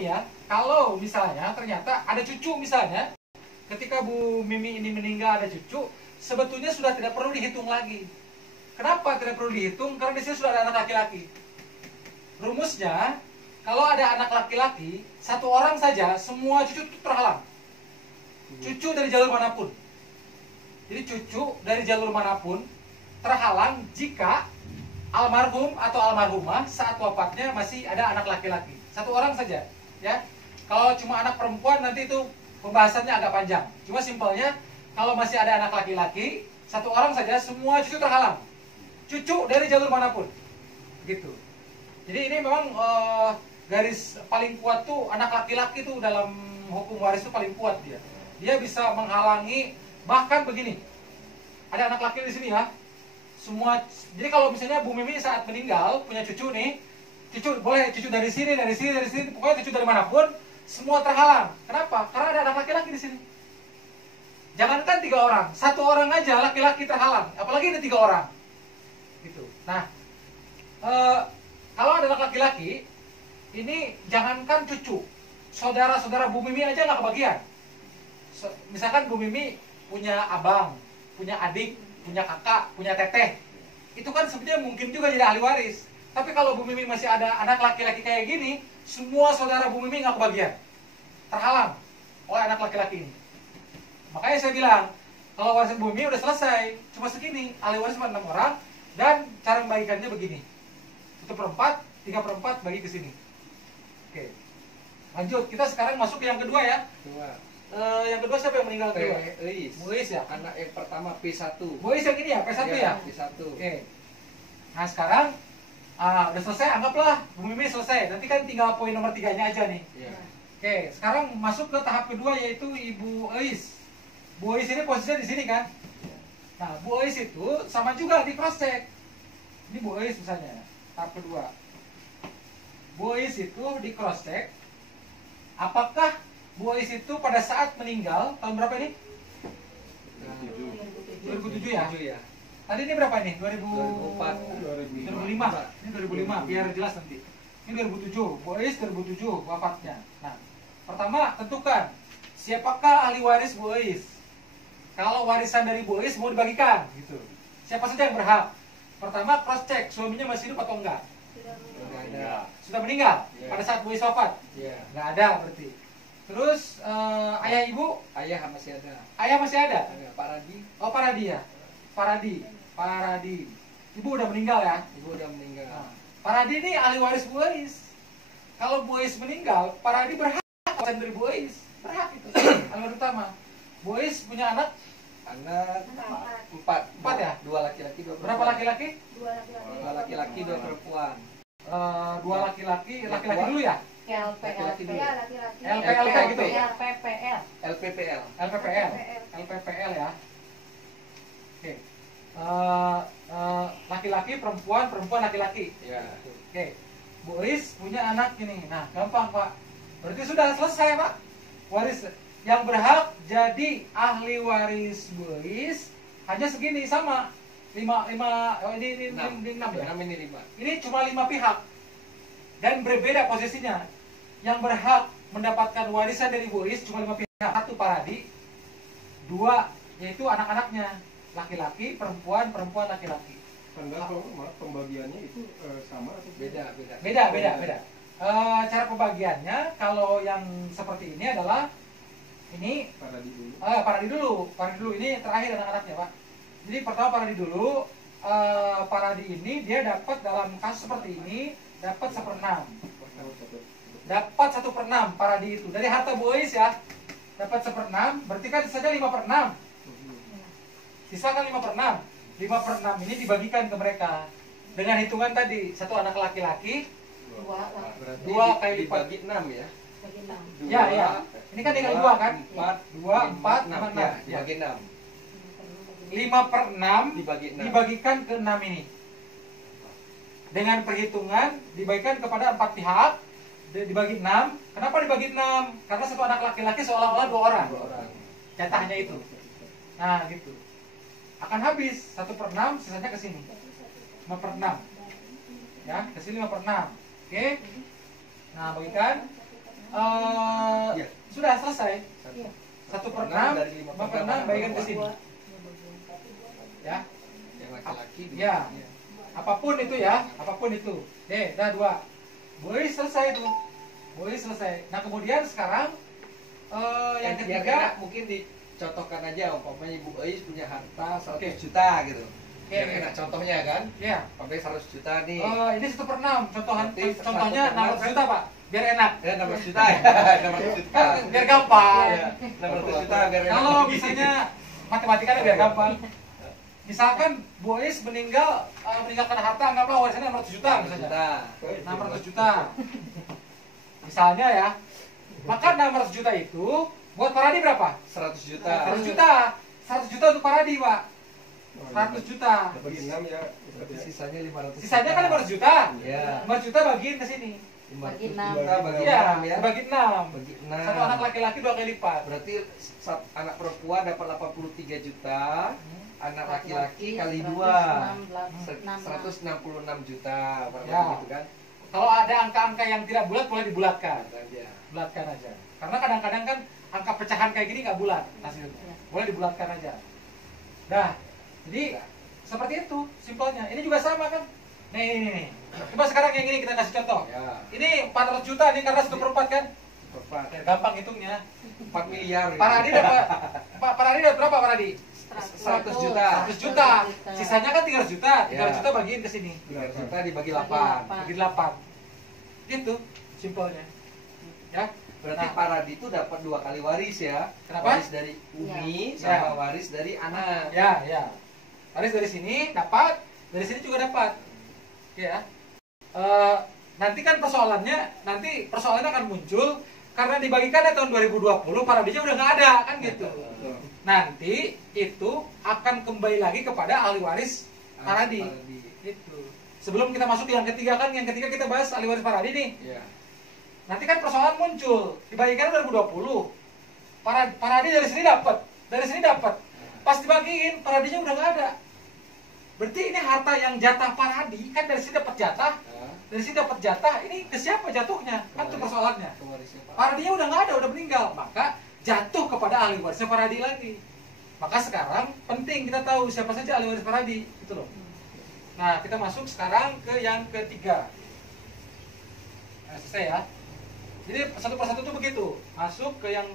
nih ya, kalau misalnya ternyata ada cucu misalnya, ketika Bu Mimi ini meninggal ada cucu, sebetulnya sudah tidak perlu dihitung lagi. Kenapa tidak perlu dihitung? Karena di sini sudah ada anak laki-laki. Rumusnya, kalau ada anak laki-laki, satu orang saja, semua cucu itu terhalang. Cucu dari jalur manapun. Jadi cucu dari jalur manapun terhalang jika almarhum atau almarhumah saat wafatnya masih ada anak laki-laki. Satu orang saja, ya. Kalau cuma anak perempuan nanti itu pembahasannya agak panjang. Cuma simpelnya, kalau masih ada anak laki-laki, satu orang saja, semua cucu terhalang. Cucu dari jalur manapun, gitu. Jadi ini memang garis paling kuat tuh anak laki-laki tuh dalam hukum waris tuh paling kuat dia. Dia bisa menghalangi, bahkan begini. Ada anak laki di sini ya. Semua, jadi kalau misalnya Bu Mimi saat meninggal punya cucu nih, cucu boleh cucu dari sini, pokoknya cucu dari manapun, semua terhalang. Kenapa? Karena ada anak laki-laki di sini. Jangankan 3 orang, 1 orang aja laki-laki terhalang, apalagi ada 3 orang. Gitu. Nah, kalau ada anak laki-laki, ini jangankan cucu, saudara-saudara Bu Mimi aja nggak kebagian. Misalkan Bu Mimi punya abang, punya adik, punya kakak, punya teteh, itu kan sebenarnya mungkin juga jadi ahli waris. Tapi kalau Bu Mimi masih ada anak laki-laki kayak gini, semua saudara Bu Mimi nggak kebagian, terhalang oleh anak laki-laki ini. Makanya saya bilang, kalau warisan Bu Mimi udah selesai, cuma segini, ahli waris cuma 6 orang, dan cara membagikannya begini: 1/4, 3/4 bagi ke sini. Oke, lanjut. Kita sekarang masuk yang kedua ya. Yang kedua siapa yang meninggal kedua? Bu Eis ya. Anak yang pertama P1. Bu Eis yang ini ya, P1 ya. P1. Oke. Nah sekarang udah selesai, anggaplah Bu Mimi selesai. Nanti kan tinggal poin nomor 3-nya aja nih. Ya. Oke, sekarang masuk ke tahap kedua yaitu Ibu Eis. Bu Eis ini posisinya di sini kan. Nah Bu Eis itu sama juga di cross check. Ini Bu Eis misalnya, tahap kedua. Bu Eis itu di cross check. Apakah Bu Eis itu pada saat meninggal tahun berapa ini? 2007 ya? Tadi ini berapa ini? 2005. Ini 2005 biar jelas nanti. Ini 2007. Bu Eis 2007 wafatnya. Nah, pertama tentukan siapakah ahli waris Bu Eis. Kalau warisan dari Bu Eis mau dibagikan gitu. Siapa saja yang berhak? Pertama cross check suaminya masih hidup atau enggak? Sudah meninggal pada saat Bu Eis wafat? Nggak ada berarti. Terus ayah ibu? Ayah masih ada. Ayah masih ada? Pak Radi. Oh Pak Radi ya. Pak Radi. Ibu udah meninggal ya? Ibu udah meninggal. Nah, Pak Radi ini ahli waris Bu Eis. Kalau Bu Eis meninggal, Pak Radi berhak warisan dari Bu Eis. Berhak itu. Ahli utama. Bu Eis punya anak? Anak 4 ya? 2 laki-laki, 2 perempuan. Berapa laki-laki? 2 laki-laki, 2 perempuan. 2 laki-laki dulu ya? LPLP gitu. LPPL ya. Oke. Laki-laki, perempuan, laki-laki. Ya. Oke. Bu Eis punya anak ini. Nah, gampang Pak. Berarti sudah selesai Pak. Waris yang berhak jadi ahli waris Bu Eis hanya segini sama. 5 ini 6 ya. 6 ini 5. Ini cuma 5 pihak. Dan berbeda posisinya. Yang berhak mendapatkan warisan dari Bu Eis cuma 5 pihak. 1 Pak Radi, 2 yaitu anak-anaknya, laki-laki, perempuan, laki-laki. Pembagiannya itu sama atau beda? Beda. Cara pembagiannya kalau yang seperti ini adalah ini Pak Radi dulu. Ini terakhir anak-anaknya Pak. Jadi pertama Pak Radi dulu. Pak Radi ini dia dapat dalam kasus seperti ini dapat 1/6. Dapat 1/6 Pak Radi itu dari harta Bu Eis ya. Dapat 1/6, berarti kan saja 5/6. Sisa kan 5/6. 5/6 ini dibagikan ke mereka dengan hitungan tadi, 1 anak laki-laki, 2 kali lipat dibagi 6 ya. Ya. Ini kan tinggal 2 kan? 4, 6 ya. Dibagi 6. 5/6 Dibagi 6. dibagikan ke 6 ini. Dengan perhitungan dibagikan kepada 4 pihak, dibagi 6. Kenapa dibagi 6? Karena 1 anak laki-laki seolah-olah 2 orang. Jatahnya itu. Nah, gitu. Akan habis 1/6, sisanya ke sini. 5/6. Ya, ke sini 5/6. Oke. Nah, bagikan Iya. Sudah selesai. Iya. 1/6 dari 5/6 bagikan ke sini. Ya. Yang laki-laki. Ya. Apapun itu ya, apapun itu. Dah 2. Boy selesai tuh. Boy selesai. Nah, kemudian sekarang yang Biar ketiga enak, mungkin dicontohkan aja, umpamanya Ibu Eis punya harta 100 Oke. juta gitu. Oke, Biar oke. enak contohnya kan. ya. Umpamanya 100 juta nih. Ini 1/6. Berarti Contohnya 1/6 600 juta, Pak. Biar enak. Ya 600 juta ya. 600 juta. Biar gampang. Iya, 600 juta biar enak. Kalau misalnya matematikanya biar gampang. Misalkan Bu Eis meninggalkan harta, anggaplah warisannya 600 juta misalnya. 600 juta. Misalnya ya. Maka 600 juta itu buat Paradi berapa? 100 juta. 100 juta. 100 juta untuk Paradi, Pak. 100 juta. Bagi 6 ya. Berarti sisanya 500 juta. Sisanya kan 500 juta. Iya. 500 juta bagiin ke sini. 500 enam. juta bagi Iya, 6 ya. bagi 6. Bagi 6. Satu anak laki-laki 2 kali lipat. Berarti anak perempuan dapat 83 juta, anak laki-laki kali 2 166 juta, Ya. gitu kan? Kalau ada angka-angka yang tidak bulat boleh dibulatkan. Aja. Bulatkan aja. Karena kadang-kadang kan angka pecahan kayak gini nggak bulat hasilnya. Boleh dibulatkan aja. Nah, jadi seperti itu simpelnya. Ini juga sama kan? Nih. Coba sekarang yang ini kita kasih contoh. Ya. Ini 400 juta nih karena 1/4 kan? Tepat. Ya, gampang hitungnya. 4 miliar. Paradi dapat Paradi dapat berapa Paradi? 100 juta. 100 juta. Sisanya kan 300 juta. 300 Ya. juta bagiin ke sini. 300 juta dibagi 8. Bagi 8. Gitu simpelnya. Ya. Berarti Nah. Paradi itu dapat 2 kali waris ya. Kenapa? Waris dari Umi Ya. sama waris dari anak. Ya. Waris dari sini dapat, dari sini juga dapat. Ya. Nanti kan persoalannya akan muncul karena dibagikan tahun 2020 Paradinya udah nggak ada kan gitu. Nanti itu akan kembali lagi kepada ahli waris Paradi. Itu. Sebelum kita masuk ke yang ketiga kan, yang ketiga kita bahas ahli waris Paradi nih. Iya. Nanti kan persoalan muncul, dibagikan 2020. Paradi dari sini dapat. Pas dibagiin, Paradinya udah nggak ada. Berarti ini harta yang jatah Paradi kan dari sini dapat jatah. Dari sini dapat jatah, ini ke siapa jatuhnya? Kan itu persoalannya. Paradinya udah nggak ada, udah meninggal. Maka jatuh kepada ahli warisnya Paradi lagi. Maka sekarang penting kita tahu siapa saja ahli waris Paradi, gitu loh. Nah, kita masuk sekarang ke yang ketiga. Nah, selesai ya. Jadi satu persatu tuh begitu. Masuk ke yang